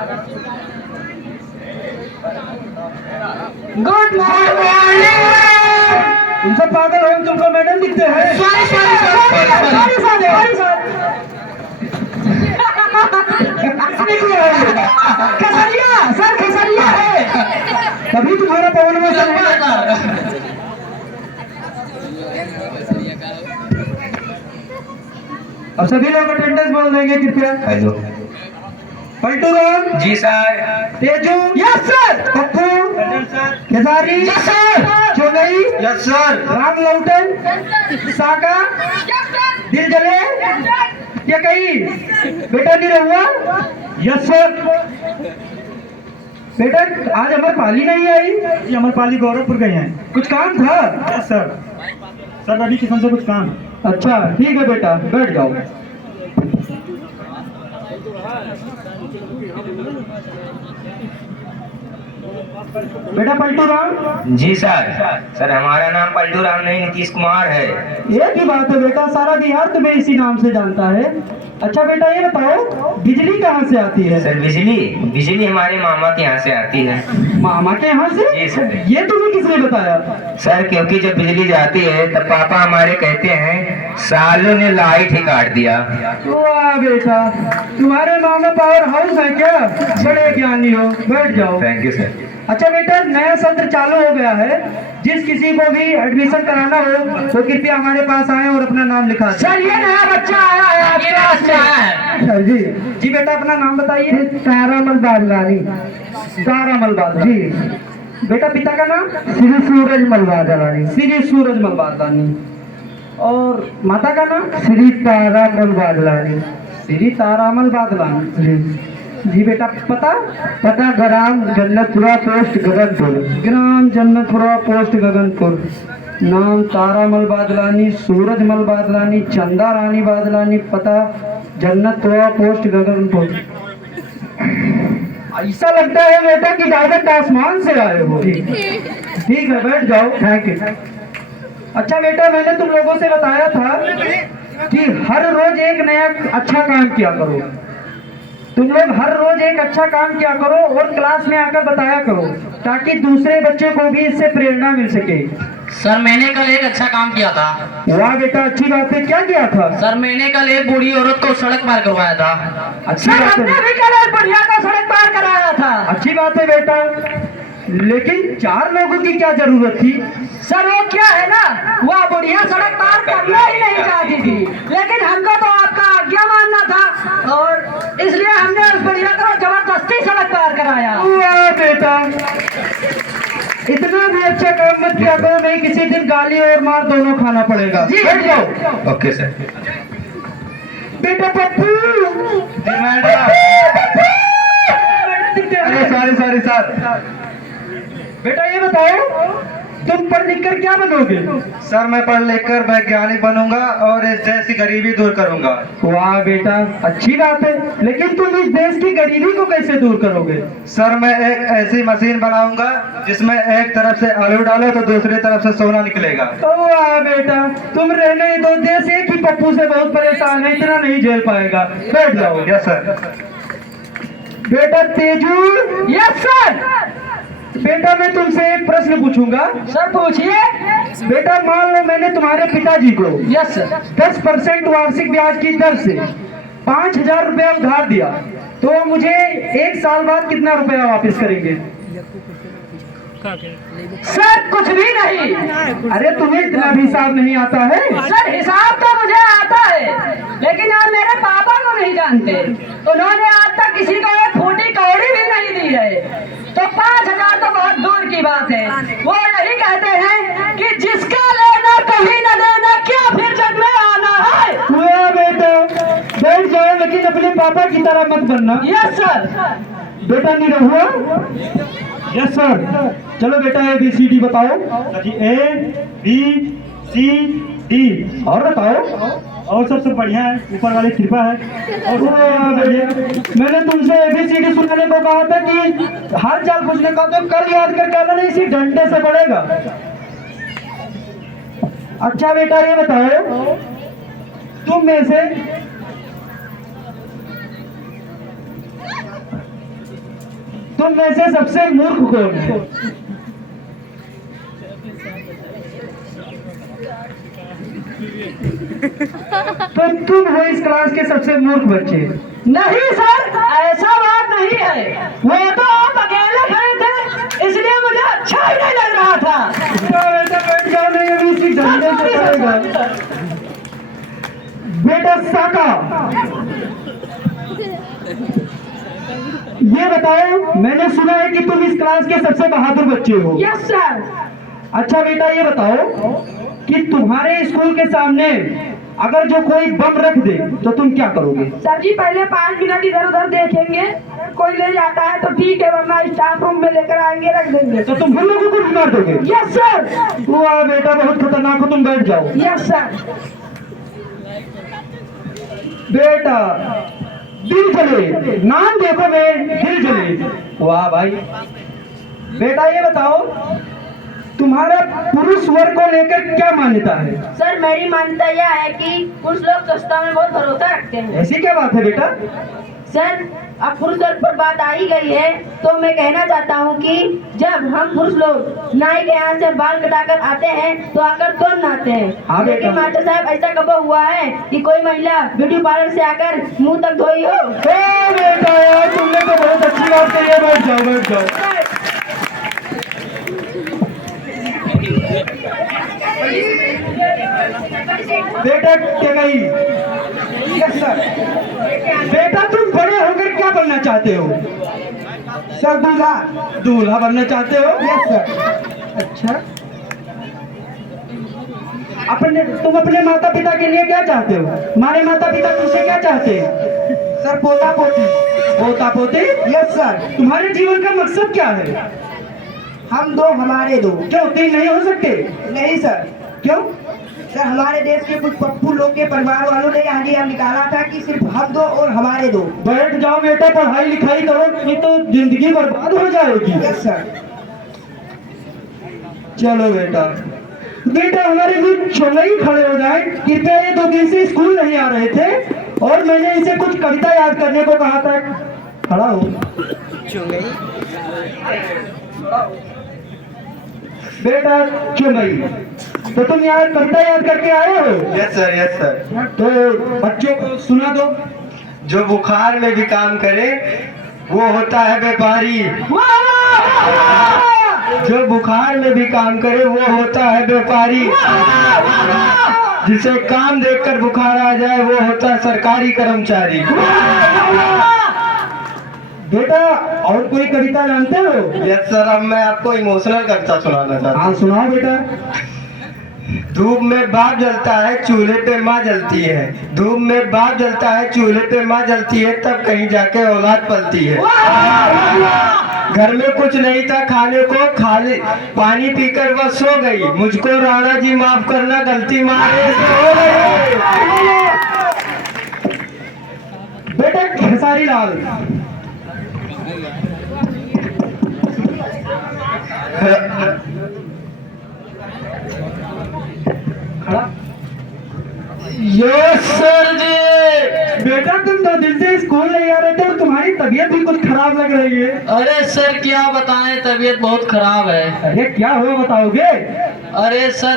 Good morning. तुमसे पागल हो, तुमको मैडम दिखते हैं। सॉरी खेसरिया सर, खेसरिया है, तभी तुम्हारा पवन में चल रहा है। अब सभी लोग अटेंडेंस बोल देंगे कृपया। Hello. Paltu Ram ji sir. Teju yes sir, Pappu Khesari yes sir, Chaudhary yes sir. Ram Lautan साका दिल जले क्या कही बेटा नहीं रहुआ। Yes sir. बेटा आज अमरपाली नहीं आई। ये अमरपाली गौरवपुर गए हैं। कुछ काम था। Yes sir. Sir Ravi Kishan से कुछ काम। अच्छा ठीक है बेटा, बैठ जाओ। बेटा पलटू राम। जी सर। सर हमारा नाम पलटू राम नहीं, नीतीश कुमार है। एक ही बात है बेटा, सारा बिहार तुम्हें इसी नाम से जानता है। अच्छा बेटा ये बताओ बिजली कहाँ से आती है। सर बिजली बिजली हमारे मामा के यहाँ से आती है। मामा के यहाँ से। जी सर। ये तुम्हें किसने बताया। सर क्योंकि जब बिजली जाती है तब पापा हमारे कहते हैं सालों ने लाइट ही काट दिया। वाह बेटा, तुम्हारे मामा पावर हाउस है क्या। बड़े ज्ञानी हो, बैठ जाओ। Thank you sir. अच्छा बेटा नया सत्र चालू हो गया है, जिस किसी को भी एडमिशन कराना हो तो कृपया हमारे पास आए और अपना नाम लिखा दें। सर ये नया बच्चा आया है आपके पास में है। सर जी। जी बेटा अपना नाम बताइए। तारामल बादलानी। तारामल बादलानी जी। बेटा पिता का नाम। श्री सूरज मलबादलानी। श्री सूरज मलबादलानी। और माता का नाम। श्री तारामल बादलानी। श्री तारामल बादलानी जी। जी बेटा पता। पता ग्राम जन्नतपुरा पोस्ट गगनपुर। ग्राम जन्नतपुरा पोस्ट गगनपुर। नाम तारामल बादलानी, सूरज मल बादलानी, चंदा रानी बादलानी। पता जन्नतपुरा पोस्ट गगनपुर। ऐसा लगता है बेटा कि डायरेक्ट आसमान से आए हो। ठीक है बैठ जाओ। Thank you. अच्छा बेटा मैंने तुम लोगों से बताया था कि हर रोज एक नया अच्छा काम किया करो। तुम लोग हर रोज एक अच्छा काम किया करो और क्लास में आकर बताया करो, ताकि दूसरे बच्चों को भी इससे प्रेरणा मिल सके। सर मैंने कल एक अच्छा काम किया था। वाह बेटा अच्छी बात है, क्या किया था। सर मैंने कल एक बूढ़ी औरत को सड़क पार करवाया था। अच्छी बात है। भी कल एक बुढ़िया को सड़क पार कराया था। अच्छी बात है बेटा, लेकिन 4 लोगों की क्या जरूरत थी। सर वो क्या है ना, वह बुढ़िया सड़क पार करना ही नहीं चाहती थी, लेकिन हमको तो आपका आज्ञा मानना था और इसलिए हमने उस बुढ़िया को जबरदस्ती सड़क पार कराया। वाह बेटा, इतना भी अच्छा काम मत किया करो, नहीं किसी दिन गाली और मार दोनों खाना पड़ेगा। जी। बैठ जाओ। Okay sir. बेटा पप्पू। अरे सॉरी सर। बेटा ये बताओ तुम पढ़ लिख कर क्या बनोगे। सर मैं पढ़ लिख कर वैज्ञानिक बनूंगा और इस देश की गरीबी दूर करूंगा। वाह बेटा अच्छी बात है, लेकिन तुम इस देश की गरीबी को कैसे दूर करोगे। सर मैं एक ऐसी मशीन बनाऊंगा जिसमें एक तरफ से आलू डालो तो दूसरी तरफ से सोना निकलेगा। वाह बेटा, तुम रहने दो, देश एक ही पप्पू से बहुत परेशान है, इतना नहीं झेल पाएगा। बैठ जाओ। Yes sir. बेटा तेजू। Yes sir. बेटा मैं तुमसे एक प्रश्न पूछूंगा। सर पूछिए। बेटा मान लो मैंने तुम्हारे पिताजी को यस सर 10% वार्षिक ब्याज की दर से 5000 रुपया उधार दिया, तो वो मुझे 1 साल बाद कितना रुपया वापस करेंगे। सर कुछ भी नहीं। अरे तुम्हें इतना भी हिसाब नहीं आता है। सर हिसाब तो मुझे आता है, लेकिन आप मेरे पापा को नहीं जानते, उन्होंने आज तक किसी को एक फूटी कौड़ी भी नहीं दी है, तो 5000 तो बहुत दूर की बात है। वो यही कहते हैं कि जिसका लेना कभी न देना, क्या फिर जग में आना है। वाह बेटा बैठ जाओ, लेकिन अपने पापा की तरह मत बनना। Yes sir. बेटा नहीं रहुआ। Yes sir. चलो बेटा ABCD बताओ। जी ABCD। और बताओ। और सबसे बढ़िया है, ऊपर वाले कृपा है। और वाह बेटा, मैंने तुमसे ABCD सुनाने को कहा था कि हाल चाल पूछने का, तो कल याद कर कहना नहीं, इसी डंडे से पड़ेगा। अच्छा बेटा ये बताओ तुम में से तुम में से सबसे मूर्ख कौन है? तो तुम हो इस क्लास के सबसे मूर्ख बच्चे। नहीं सर, ऐसा बात नहीं है। वो तो आप अकेले खड़े थे, इसलिए मुझे अच्छा ही नहीं लग रहा था। बेटा बैठ जाओ, नहीं अभी इसी झंडे से करेगा। बेटा साका, ये बताओ, मैंने सुना है कि तुम इस क्लास के सबसे बहादुर बच्चे हो। Yes sir. अच्छा बेटा ये बताओ कि तुम्हारे स्कूल के सामने अगर जो कोई बम रख दे तो तुम क्या करोगे? सर जी पहले 5 मिनट इधर उधर देखेंगे, अगर कोई ले जाता है तो ठीक है, वरना स्टाफ रूम में लेकर आएंगे, रख देंगे। तो तुम हम लोगों को भी मार दोगे? Yes sir. वाह बेटा, बहुत खतरनाक हो, तुम बैठ जाओ। Yes sir. बेटा दिल जले, नाम देखो मैं, दिल जले। वाह भाई। बेटा ये बताओ, तुम्हारा पुरुष वर्ग को लेकर क्या मान्यता है? सर मेरी मान्यता यह है कि पुरुष लोग स्वच्छता में बहुत भरोसा रखते हैं। ऐसी क्या बात है बेटा? सर अब पुरुष वर्ग पर बात आई गई है तो मैं कहना चाहता हूँ कि जब हम पुरुष लोग नाई के यहाँ से बाल कटाकर आते हैं तो आकर तुरंत नहाते हैं। हाँ बेटा। लेकिन मास्टर साहब ऐसा कब हुआ है कि कोई महिला ब्यूटी पार्लर से आकर मुंह तक धोई हो? बेटा यार, तुमने तो बहुत अच्छी बात कही है, बैठ जाओ बैठ जाओ। बेटा टेकई। Yes sir. बेटा तुम बड़े होकर क्या बनना चाहते हो? सर दूल्हा। दूल्हा बनना चाहते हो? Yes sir. अच्छा, तुम अपने माता पिता के लिए क्या चाहते हो? हमारे माता पिता तुमसे क्या चाहते हैं? सर पोता पोती। पोता पोती? Yes sir. तुम्हारे जीवन का मकसद क्या है? हम दो, हमारे दो। क्यों 3 नहीं हो सकते? नहीं सर। क्यों? सर हमारे देश के कुछ पप्पू लोग के परिवार वालों ने यहाँ नियम निकाला था कि सिर्फ हम दो और हमारे दो। बैठ जाओ बेटा, पढ़ाई लिखाई करो, नहीं तो जिंदगी बर्बाद हो जाएगी। Yes sir. चलो बेटा। बेटा हमारे बीच चौंगई खड़े हो जाए, कृपया ये 2 दिन से स्कूल नहीं आ रहे थे और मैंने इसे कुछ कविता याद करने को कहा था। खड़ा हो। बेटा चुनई, तो तुम यहाँ कविता याद करके आए हो? Yes sir, yes sir. तो बच्चों को सुना दो। जो बुखार में भी काम करे वो होता है व्यापारी। जो बुखार में भी काम करे वो होता है व्यापारी। जिसे काम देखकर बुखार आ जाए वो होता है सरकारी कर्मचारी। बेटा और कोई कविता जानते हो? यस सर, अब मैं आपको इमोशनल कविता सुनाना चाहता हूँ। हाँ सुनाओ बेटा। धूप में बाप जलता है, चूल्हे पे माँ जलती है। धूप में बाप जलता है, चूल्हे पे माँ जलती है, तब कहीं जाके औलाद पलती है। घर में कुछ नहीं था खाने को, खाली पानी पीकर वह सो गई। मुझको राणा जी माफ करना, गलती मारे से हो गई। बेटा खेसारी लाल। खड़ा। यस सर जी। बेटा तुम 2 दिन से स्कूल नहीं आ रहे थे और तुम्हारी तबीयत भी कुछ खराब लग रही है। अरे सर क्या बताएं, तबीयत बहुत खराब है। अरे क्या हुआ बताओगे? अरे सर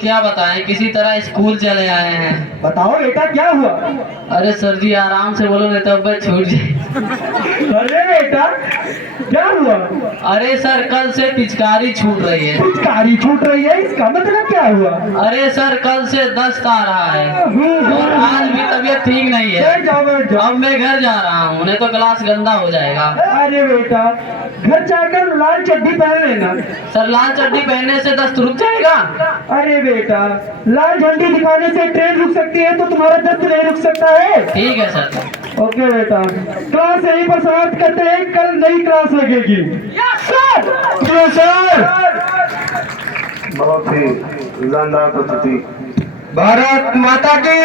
क्या बताएं, किसी तरह स्कूल चले आए हैं। बताओ बेटा क्या हुआ? अरे सर जी आराम से बोलो नहीं तो अब मैं छूट जाए। अरे बेटा क्या हुआ? अरे सर कल से पिचकारी छूट रही है। पिचकारी छूट रही है, इसका मतलब क्या हुआ? अरे सर कल से दस्त आ रहा है और आज भी तबीयत ठीक नहीं है। बैठ जाओ बैठ जाओ। अब मैं घर जा रहा हूँ, नहीं तो क्लास गंदा हो जाएगा। अरे बेटा घर जाकर लाल चड्डी पहन लेना। सर लाल चड्डी पहनने से दस्त रुक जाएगा? अरे बेटा लाल झंडी दिखाने से ट्रेन रुक सकती है तो तुम्हारा दस्त नहीं रुक सकता है। ठीक है सर। ओके बेटा, क्लास यहीं पर समाप्त करते हैं, कल नई क्लास लगेगी। Yes sir. Yes sir. बहुत ही शानदार प्रस्तुति। भारत माता की।